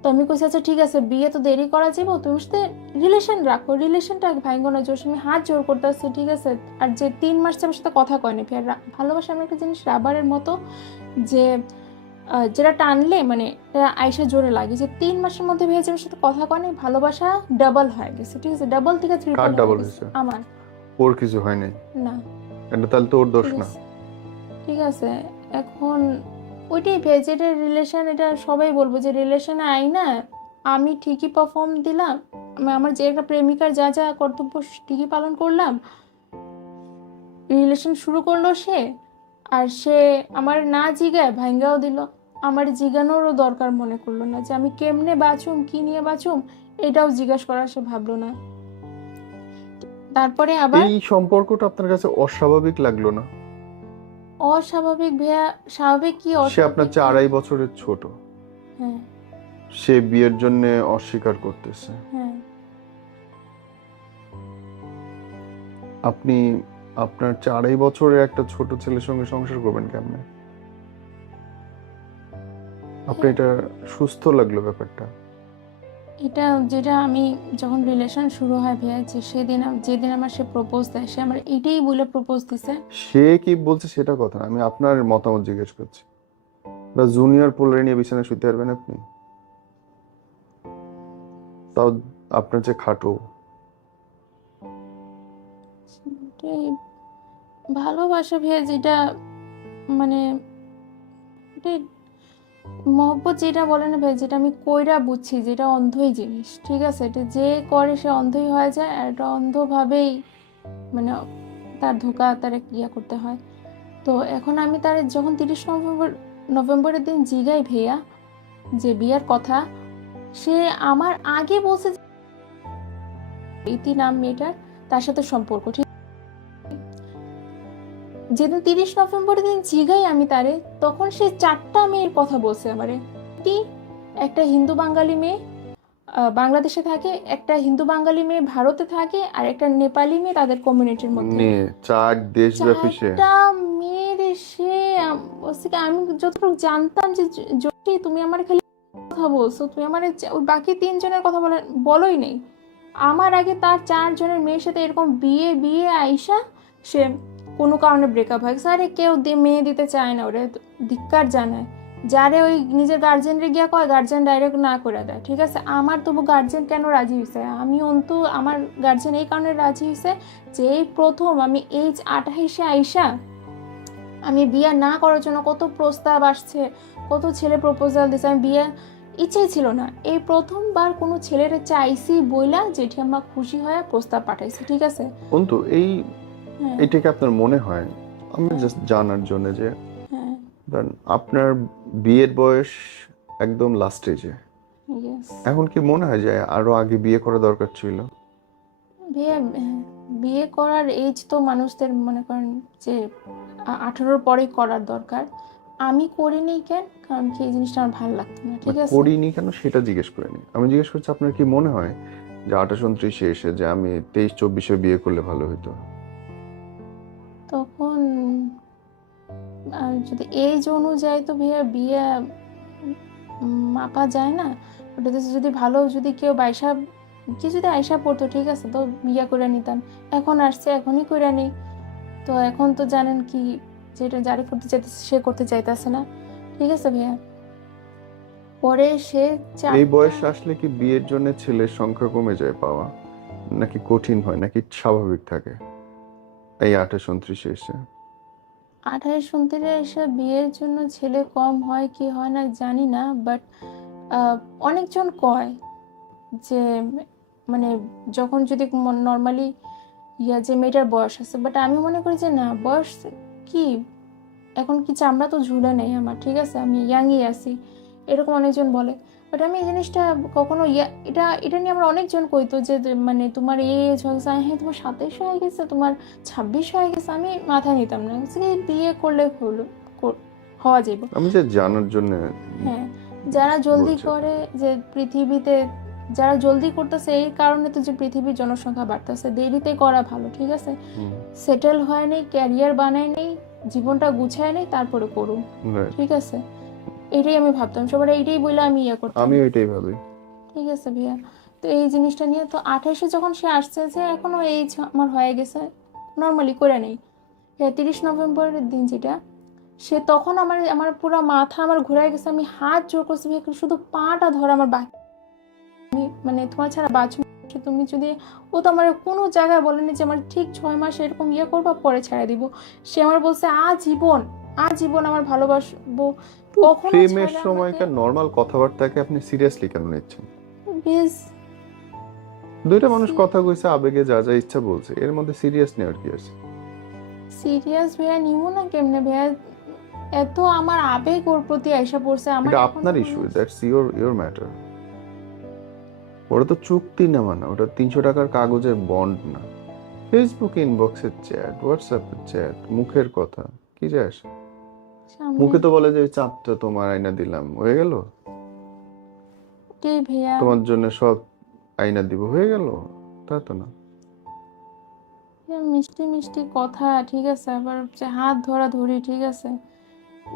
তো আমি কইছি আচ্ছা ঠিক আছে বিয়ে তো দেরি করা যাবো, তুমি সাথে রিলেশন রাখো, রিলেশনটা ভাঙ্গো না, জোর আমি হাত জোর করতেছি, ঠিক আছে। আর যে 3 মাস আমার সাথে কথা কয়নি ফের, ভালোবাসা এমন একটা জিনিস রাবারের মতো যে যেটা টানলে মানে আইসা জোরে লাগে, যে 3 মাসের মধ্যে ভেবে আমার সাথে কথা কয়নি, ভালোবাসা ডাবল হয়ে গেছে, ঠিক আছে, ডাবল থেকে কার ট্রিপল ডাবল হয়ে গেছে হয়েছে? আমার। ওর কিছু হয়নি? না এটা তাহলে তো ওর দোষ ঠিক না। আছে, ঠিক আছে। এখন ওইটাই যেটা রিলেশন, এটা সবাই বলবো যে রিলেশনে আই না, আমি ঠিকই পারফর্ম দিলাম, আমি আমার যে একটা প্রেমিকার যা যা কর্তব্য ঠিকই পালন করলাম। রিলেশন শুরু করলো সে, আর সে আমার না জিগায় ভাঙ্গাও দিল, আমার জিগানোরও দরকার মনে করলো না যে আমি কেমনে বাঁচুম, কি নিয়ে বাঁচুম, এটাও জিজ্ঞাসা করা সে ভাবলো না। তারপরে আবার এই সম্পর্কটা আপনার কাছে অস্বাভাবিক লাগলো না? অস্বাভাবিক ভাইয়া, স্বাভাবিক কি সে আপনার চেয়ে 2.5 বছরের ছোট, হ্যাঁ সে বিয়ের জন্য অস্বীকার করতেছে, হ্যাঁ আপনি আপনার 2.5 বছরের একটা ছোট ছেলের সঙ্গে সংসার করবেন কেমনে? আপনি এটা সুস্থ লাগলো ব্যাপারটা? এটা যেটা আমি যখন রিলেশন শুরু হয় ভাইয়া, যে যেদিন আমার সে প্রপোজ দেয়, সে আমার এটাই বলে প্রপোজ দিছে। সে কি বলছে সেটা কথা না, আমি আপনার মতামত জিজ্ঞেস করছি। বা জুনিয়র পোলারে নিয়ে বিছানায় শুতে পারবেন আপনি? তাও আপনার যে খাটো। এটাই ভালোবাসা ভাইয়া, যেটা মানে এটাই মহব্বত যেটা বলে না ভাই, যেটা আমি কইরা বুঝছি, যেটা অন্ধই জিনিস, ঠিক আছে, এটা যে করে সে অন্ধই হয়ে যায়, আর এটা অন্ধভাবেই মানে তার ধোকা তার ইয়া করতে হয়। তো এখন আমি তার যখন 30 নভেম্বরের দিন জিগাই ভাইয়া যে বিয়ের কথা, সে আমার আগে বলছে যে ইতি নাম মেয়েটার, তার সাথে সম্পর্ক। ঠিক যেদিন 30 নভেম্বরের দিন জিগাই আমি তারে, তখন সে 4টা মেয়ের কথা বলছে আমারে। একটা হিন্দু বাঙালি মেয়ে বাংলাদেশে থাকে, একটা হিন্দু বাঙালি মেয়ে ভারতে থাকে, আর একটা নেপালি মেয়ে তাদের কমিউনিটির মধ্যে। মেয়ে 4 দেশব্যাপী সে। 4টা মেয়ের সে বলছে কি, আমি যতটুকু জানতাম যে যদি তুমি আমার খালি কথা বলছো, তুমি আমার ওই বাকি 3 জনের কথা বলোই নেই। আমার আগে তার 4 জনের মেয়ের সাথে এরকম বিয়ে বিয়ে আইসা সে কোনো কারণে ব্রেকআপ হয়। আরে কেউ মেয়ে দিতে চায় না, ওরে ধিক্কার জানায়। যারে ওই নিজের গার্জেনরে গিয়া কয়, গার্জেন ডাইরেক্ট না করে দেয়। ঠিক আছে, আমার তবু গার্জেন কেন রাজি হয়েছে? আমি অন্তু আমার গার্জেন এই কারণে রাজি হয়েছে যে এই প্রথম আমি এইজ 28-এ আইসা আমি বিয়ে না করার জন্য কত প্রস্তাব আসছে, কত ছেলে প্রপোজাল দিছে, আমি বিয়ে ইচ্ছেই ছিল না। এই প্রথমবার কোনো ছেলের চাইছি বইলা জেঠি আম্মা খুশি হয়ে প্রস্তাব পাঠাইছে। ঠিক আছে, অন্তু হ্যাঁ এটাকে আপনার মনে হয়, আমি জাস্ট জানার জন্য যে হ্যাঁ ধরেন আপনার বিয়ের বয়স একদম লাস্ট স্টেজে, ইয়েস। এখন কি মনে হয় যে আরো আগে বিয়ে করা দরকার ছিল? বিয়ে করার এজ তো মানুষদের মনে করেন যে 18-র পরে করার দরকার। আমি করিনি কেন? কারণ কি এই জিনিসটা আমার ভালো লাগতো না। ঠিক আছে, করিনি কেন সেটা জিজ্ঞেস করিনি, আমি জিজ্ঞেস করছি আপনার কি মনে হয় যে 28-29-এ এসে যে আমি 23-24-এ বিয়ে করলে ভালো হতো? তখন যদি এজ অনুযায়ী তো ভাইয়া বিয়ে মাপা যায় না। ওটাতে যদি ভালো যদি কেউ যদি আয়সা পড়তো, ঠিক আছে, তো বিয়ে করে নিতাম। এখন আসছে, এখনই করে নিই। তো এখন তো জানেন কি, যেটা যারে করতে চাইতেছে সে করতে চাইতেছে না। ঠিক আছে ভাইয়া, পরে সে এই বয়সে আসলে কি বিয়ের জন্য ছেলের সংখ্যা কমে যায় পাওয়া, নাকি কঠিন হয়, নাকি স্বাভাবিক থাকে এই 28-29-এ এসে? 28-29 এসে বিয়ের জন্য ছেলে কম হয় কি হয় না জানি না, বাট অনেকজন কয় যে মানে যখন যদি নর্মালি যে মেয়েটার বয়স আছে, বাট আমি মনে করি যে না, বয়স কি, এখন কি চামড়া তো ঝুলে নেই আমার। ঠিক আছে, আমি ইয়াংই আছি, এরকম অনেকজন বলে। বাট আমি এই জিনিসটা কখনো এটা নিয়ে আমরা অনেকজন কইতো যে মানে তোমার এজ হয়েছে, হ্যাঁ তোমার 27 হয়ে গেছে, তোমার 26 হয়ে গেছে, আমি মাথায় নিতাম না। বিয়ে করলে হওয়া যাবে। আমি যে জানার জন্য হ্যাঁ, যারা জলদি বলছি। করে, যে পৃথিবীতে যারা জলদি করতেছে, এই কারণে তো যে পৃথিবীর জনসংখ্যা বাড়তেছে। দেরিতে করা ভালো। ঠিক আছে, সেটেল হয় নেই, ক্যারিয়ার বানায় নেই, জীবনটা গুছায় নেই, তারপরে করুন। Right. ঠিক আছে, এটাই আমি ভাবতাম, সবার এইটাই বলে আমি করতাম। আমি ওইটাই ভাবি। ঠিক আছে ভাইয়া, তো এই জিনিসটা নিয়ে তো 28-এ যখন সে আসছে, যে এখনো এইজ আমার হয়ে গেছে, নর্মালি করে নেই। 30 নভেম্বরের দিন যেটা, সে তখন আমার পুরো মাথা আমার ঘুরে গেছে। আমি হাত জোর করছি, শুধু পাটা ধরে আমার বাকি, মানে তোমার ছাড়া বাঁচব, তুমি যদি, ও তো আমার কোনো জায়গায় বলেনি যে আমার ঠিক 6 মাস এরকম করবা পরে ছেড়ে দিব। সে আমার বলছে আজীবন আমার ভালোবাসবো, কখনো প্রেমের ছাড়া আমাকে। সময়কার নর্মাল কথাবার্তাকে আপনি সিরিয়াসলি কেন নিচ্ছেন? বেশ দুইটা মানুষ কথা কইছে, আবেগে যা যা ইচ্ছা বলছে, এর মধ্যে সিরিয়াস নেওয়ার কি আছে? সিরিয়াস ভাইয়া নিব না কেমনে ভাইয়া? এত আমার আবেগ ওর প্রতি আইসা পড়ছে। আমার এটা এখন আপনার ইস্যু, দ্যাটস ইওর ম্যাটার। ওটা তো চুক্তি না, মানে ওটা 300 টাকার কাগজের বন্ড না। ফেসবুক ইনবক্সের চ্যাট, হোয়াটসঅ্যাপের চ্যাট, মুখের কথা কি যায় আসে? সামনে মুখে তো বলে যে ওই চাপটা তোমার আয়না দিলাম, হয়ে গেল। কি ভাইয়া, তোমার জন্য সব আয়না দিব, হয়ে গেল, তা তো না। মিষ্টি মিষ্টি কথা, ঠিক আছে, আবার হচ্ছে হাত ধরাধরি, ঠিক আছে,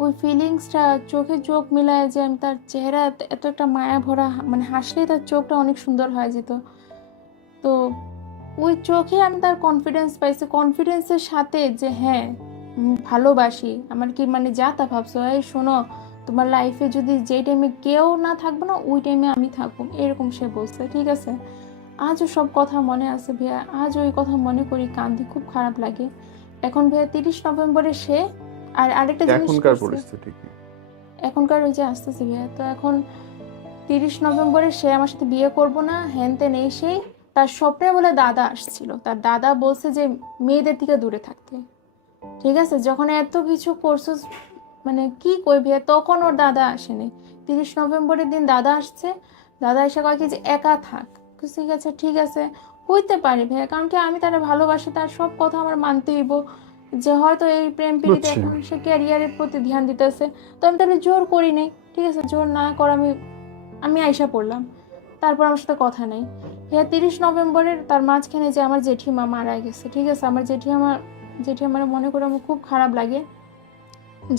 ওই ফিলিংসটা, চোখে চোখ মিলায় যে আমি তার চেহারা এত একটা মায়া ভরা, মানে হাসলেই তার চোখটা অনেক সুন্দর হয়ে যেত। তো ওই চোখে আমি তার কনফিডেন্স পাইছি, কনফিডেন্সের সাথে যে হ্যাঁ ভালোবাসি। আমার কি মানে যা তা ভাবছো, এই শোনো, তোমার লাইফে যদি যেই টাইমে কেউ না থাকবো না, ওই টাইমে আমি থাকবো, এরকম সে বলছে। ঠিক আছে, আজও সব কথা মনে আছে ভাইয়া, আজ ওই কথা মনে করি কান্দি, খুব খারাপ লাগে। এখন ভাইয়া 30 নভেম্বরে সে আরেকটা জিনিস এখনকার করছে। পরিস্থিতি কি? এখনকার ওই যে আসতেছে ভাইয়া, তো এখন 30 নভেম্বরে সে আমার সাথে বিয়ে করবো না, হ্যান ত্যান এই সেই, তার স্বপ্নে বলে দাদা আসছিল, তার দাদা বলছে যে মেয়েদের থেকে দূরে থাকতে। ঠিক আছে, যখন এত কিছু করছো, মানে কি কই ভাইয়া, তখন ওর দাদা আসেনি। 30 নভেম্বরের দিন দাদা আসছে, দাদা এসে কয় কি যে একা থাক। ঠিক আছে, ঠিক আছে, হইতে পারে ভাইয়া, কারণ কি আমি তারা ভালোবাসি, তার সব কথা আমার মানতে হইব। যে হয়তো এই প্রেম প্রীতিতে বুঝছি। এখন সে ক্যারিয়ারের প্রতি ধ্যান দিতেছে, তো আমি তাহলে জোর করি নাই। ঠিক আছে, জোর না কর, আমি আমি আইসা পড়লাম, তারপর আমার সাথে কথা নেই। হ্যাঁ, 30 নভেম্বরের তার মাঝখানে যে আমার জেঠিমা মারা গেছে। ঠিক আছে, আমার জেঠিমার মনে করে আমার খুব খারাপ লাগে।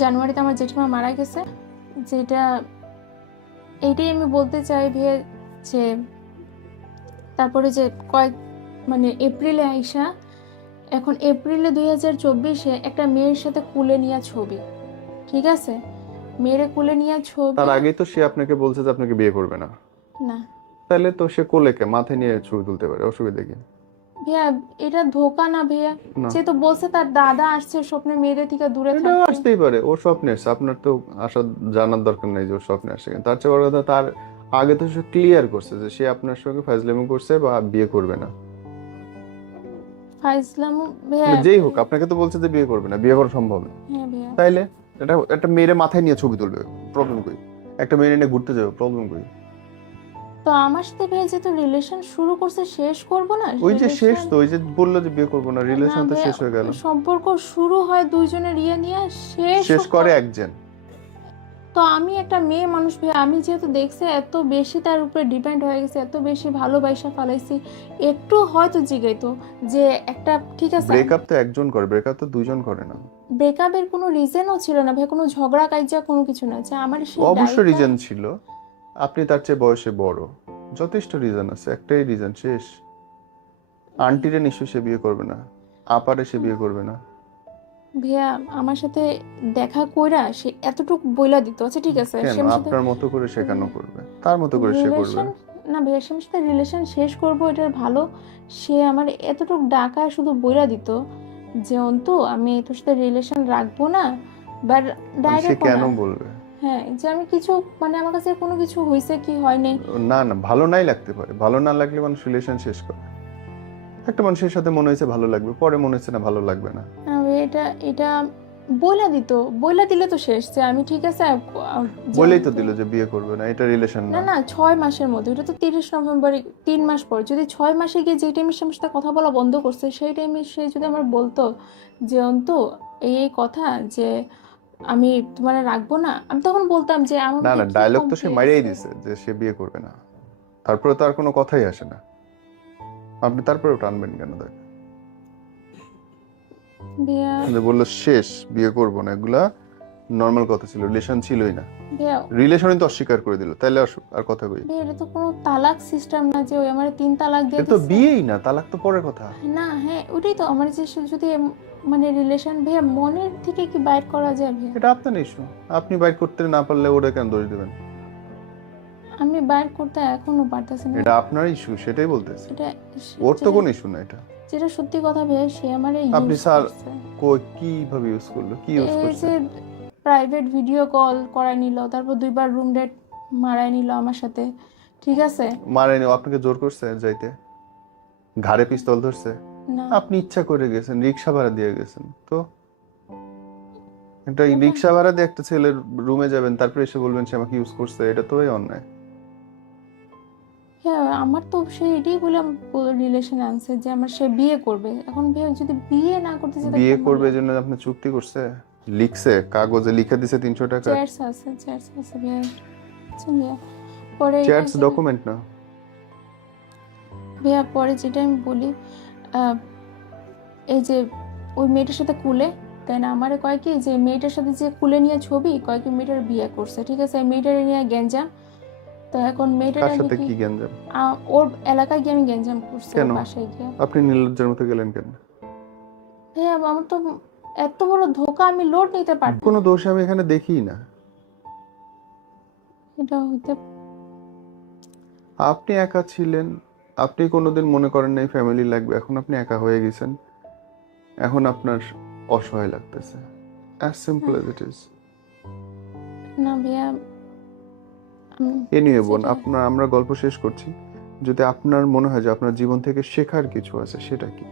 জানুয়ারিতে আমার জেঠিমা মারা গেছে, যেটা এইটাই আমি বলতে চাই ভাইয়া, যে তারপরে যে মানে এপ্রিলে আইসা, এখন এপ্রিলে 2024-এ একটা মেয়ের সাথে কুলে নেওয়া ছবি। ঠিক আছে, মেয়েরে কুলে নেওয়া ছবি। তার আগেই তো সে আপনাকে বলছে যে আপনাকে বিয়ে করবে না, না তাহলে তো সে কোলেকে মাথায় নিয়ে ছবি তুলতে পারে, অসুবিধা কি? ভাইয়া, এটা ধোকা না ভাইয়া? না, সে তো বলছে তার দাদা আসছে স্বপ্নে মেয়েদের থেকে দূরে এটা থাকতে। আসতেই পারে, ও স্বপ্নে আসছে, আপনার তো আসা জানার দরকার নেই যে ও স্বপ্নে আসছে কেন। তার চেয়ে বড় কথা, তার আগে তো সে ক্লিয়ার করছে যে সে আপনার সঙ্গে ফাজলামি করছে বা বিয়ে করবে না। ফাইজলাম ভাইয়া। মানে যেই হোক, আপনাকে তো বলছে যে বিয়ে করবে না, বিয়ে করা সম্ভব না। হ্যাঁ ভাইয়া। তাইলে এটা একটা মেয়ের মাথায় নিয়ে ছবি তুলবে, প্রবলেম কই? একটা মেয়ে নিয়ে ঘুরতে যাবে, প্রবলেম কই? তো আমার সাথে ভাইয়া যেহেতু রিলেশন শুরু করছে, শেষ করব না ওই যে শেষ রিলেশন? তো, ওই যে বললো যে বিয়ে করবো না, না রিলেশন তো ভাইয়া, শেষ হয়ে গেল। সম্পর্ক শুরু হয় দুইজনের ইয়ে নিয়ে, শেষ শেষ করে একজন। তো আমি একটা মেয়ে মানুষ ভাই, আমি যেহেতু দেখছি এত বেশি তার উপরে ডিপেন্ড হয়ে গেছে, এত বেশি ভালোবাসা ফেলাইছি, একটু হয়তো জিগাইতো যে একটা, ঠিক আছে। ব্রেকআপ তো একজন করে, ব্রেকআপ তো দুইজন করে না। ব্রেকআপের কোনো রিজনও ছিল না ভাই, কোনো ঝগড়া কাইজা কোনো কিছু না, যে আমার সেই অবশ্য ডাইটা। রিজন ছিল, আপনি তার চেয়ে বয়সে বড়, যথেষ্ট রিজন আছে, একটাই রিজন, শেষ। আন্টিরে নিশ্চয়ই সে বিয়ে করবে না, আপারে সে বিয়ে করবে না। ভাইয়া আমার সাথে দেখা কইরা সে এতটুকু বইলা দিত, আচ্ছা ঠিক আছে, কেন? সে আমার সাথে আপনার মতো করে শেখানো করবে, তার মতো করে সে করবে। রিলেশন, না ভাইয়া সে আমার সাথে রিলেশন শেষ করবো এটার ভালো, সে আমার এতটুকু ডাকা শুধু বইলা দিত যে অন্তু আমি তোর সাথে রিলেশন রাখবো না, বা মানে সে ডাইরেক্ট কেন না। বলবে? হ্যাঁ, যে আমি কিছু, মানে আমার কাছে কোনো কিছু হয়েছে কি হয় নাই। না না, ভালো নাই লাগতে পারে, ভালো না লাগলে মানুষ রিলেশন শেষ করে। একটা মানুষের সাথে মনে হয়েছে ভালো লাগবে, পরে মনে হচ্ছে না ভালো লাগবে না। এটা এটা বইলা দিত, বইলা দিলে তো শেষ, যে আমি ঠিক আছে যে বলেই তো আমি- দিল যে বিয়ে করবে না, এটা রিলেশন না না। না, 6 মাসের মধ্যে, এটা তো 30 নভেম্বর, 3 মাস পর, যদি 6 মাসে গিয়ে যে টাইমে সে আমার সাথে কথা বলা বন্ধ করছে, সেই টাইমে সে যদি আমার বলতো যে অন্তু এই এই কথা, যে আমি তোমার রাখবো না, আমি তখন বলতাম যে আমার না মধ্যে না, কি ডায়লগ তো সে কমতি মারিয়াই আছে। দিছে যে সে বিয়ে করবে না, তারপরে তো আর কোনো কথাই আসে না, আপনি তারপরেও টানবেন কেন তাকে? বিয়া যে বললো শেষ, বিয়ে করবো না, এগুলা নর্মাল কথা ছিল, রিলেশন ছিলই না। বিয়া রিলেশনই তো অস্বীকার করে দিল, তাইলে আর কথা কই? বিয়া, এটা তো কোনো তালাক সিস্টেম না যে ওই আমার 3 তালাক দিয়ে এটা তো দিচ্ছে। বিয়েই না, তালাক তো পরের কথা। না হ্যাঁ, ওটাই তো আমার, যে সে যদি মানে রিলেশন ভাইয়া মনের থেকে কি বাইর করা যায় ভাইয়া? এটা আপনার ইস্যু, আপনি বাইর করতে না পারলে ওরা কেন দোষ দিবেন? আমি বাইর করতে এখনো পারতেছি না। এটা আপনার ইস্যু, সেটাই বলতেছি, এটা ওর তো কোনো ইস্যু না এটা। যেটা সত্যি কথা ভাইয়া, সে আমারে আপনি ইউজ স্যার করছে। কিভাবে ইউজ করলো, কি ইউজ এই করছে? যে প্রাইভেট ভিডিও কল করাই নিল, তারপর 2বার রুম ডেট মারাই নিল আমার সাথে। ঠিক আছে, মারেনি, আপনাকে জোর করছে যাইতে? ঘাড়ে পিস্তল ধরছে? না আপনি ইচ্ছা করে গেছেন, রিক্সা ভাড়া দিয়ে গেছেন তো। একটা রিক্সা ভাড়া দিয়ে একটা ছেলের রুমে যাবেন, তারপরে এসে বলবেন সে আমাকে ইউজ করছে, এটা তো অন্যায়। হ্যাঁ, আমার তো সে এটাই বলে রিলেশন আনছে যে আমার সে বিয়ে করবে। এখন ভাইয়া যদি বিয়ে না করতে চায়, বিয়ে করবে এই জন্য আপনি চুক্তি করছে, লিখছে, কাগজে লিখে দিছে 300 টাকা। চ্যাটস আছে ভাইয়া, আচ্ছা ভাইয়া, পরে চ্যাটস ডকুমেন্ট না? ভাইয়া পরে যেটা আমি বলি, আহ, এই যে ওই মেয়েটার সাথে কুলে, তাই না, আমারে কয় কি যে মেয়েটার সাথে যে কুলে নিয়ে ছবি, কয় কি মেয়েটার বিয়ে করছে। ঠিক আছে, মেয়েটার নিয়ে গ্যাঞ্জাম। তো এখন মেয়েটার কার সাথে কি গেঞ্জাম? ওর এলাকায় গিয়ে আমি গ্যাঞ্জাম করছি, কেন? ওর বাসায় গিয়ে। আপনি নির্লজ্জের মতো গেলেন কেন? ভাইয়া আমার তো এত বড় ধোকা, আমি লোড নিতে পারতাম কোনো না। দোষ আমি এখানে দেখি না। এটা হইতে, আপনি একা ছিলেন, আপনি কোনোদিন মনে করেন নাই ফ্যামিলি লাগবে, এখন আপনি একা হয়ে গেছেন, এখন আপনার অসহায় লাগতেছে, as simple as it is. না ভাইয়া এনিওয়ে বোন, সেটা- আমরা গল্প শেষ করছি। যদি আপনার মনে হয় যে আপনার জীবন থেকে শেখার কিছু আছে, সেটা কি?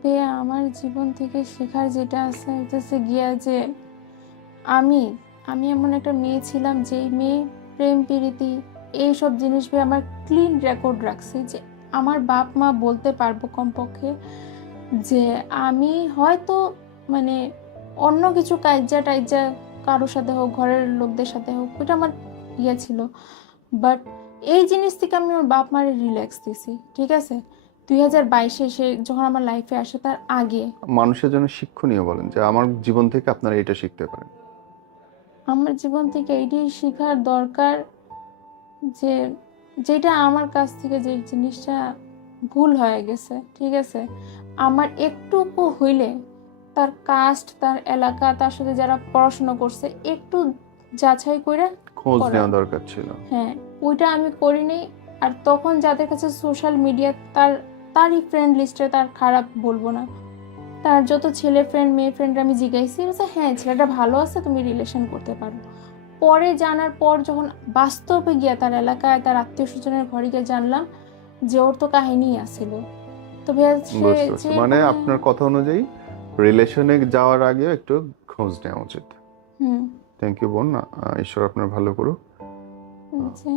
ভাইয়া আমার জীবন থেকে শেখার যেটা আছে হচ্ছে গিয়া যে আমি আমি এমন একটা মেয়ে ছিলাম যেই মেয়ে প্রেম প্রীতি এইসব জিনিস নিয়ে আমার ক্লিন রেকর্ড রাখছি, যে আমার বাপ মা বলতে পারবো কমপক্ষে যে আমি হয়তো মানে অন্য কিছু কাইজা টাইজা কারোর সাথে হোক, ঘরের লোকদের সাথে হোক, ওটা আমার ইয়ে ছিল। বাট এই জিনিস থেকে আমি আমার বাপ মারে রিল্যাক্স দিছি, ঠিক আছে? 2022-এ সে যখন আমার লাইফে আসে তার আগে মানুষের জন্য শিক্ষণীয় বলেন যে আমার জীবন থেকে আপনারা এটা শিখতে পারেন। আমার জীবন থেকে এইটাই শেখার দরকার যে যেটা আমার কাছ থেকে যে জিনিসটা ভুল হয়ে গেছে, ঠিক আছে, আমার একটুকু হইলে তার কাস্ট, তার এলাকা, তার সাথে যারা পড়াশোনা করছে একটু যাচাই করে খোঁজ করা। নেওয়া দরকার ছিল। হ্যাঁ, ওইটা আমি করিনি। আর তখন যাদের কাছে সোশ্যাল মিডিয়া, তারই ফ্রেন্ড লিস্টে, তার খারাপ বলবো না, তার যত ছেলে ফ্রেন্ড মেয়ে ফ্রেন্ড আমি জিজ্ঞাসি, বলছে হ্যাঁ ছেলেটা ভালো আছে, তুমি রিলেশন করতে পারো। পরে জানার পর যখন বাস্তবে গিয়া তার এলাকায় তার আত্মীয় স্বজনের ঘরে গিয়ে জানলাম যে ওর তো কাহিনী আছিল। তো ভাইয়া সে বুঝতে পারছি, যে মানে আপনার কথা অনুযায়ী রিলেশনে যাওয়ার আগে একটু খোঁজ নেওয়া উচিত। হুম থ্যাংক ইউ বোন, ঈশ্বর আপনার ভালো করুক। যে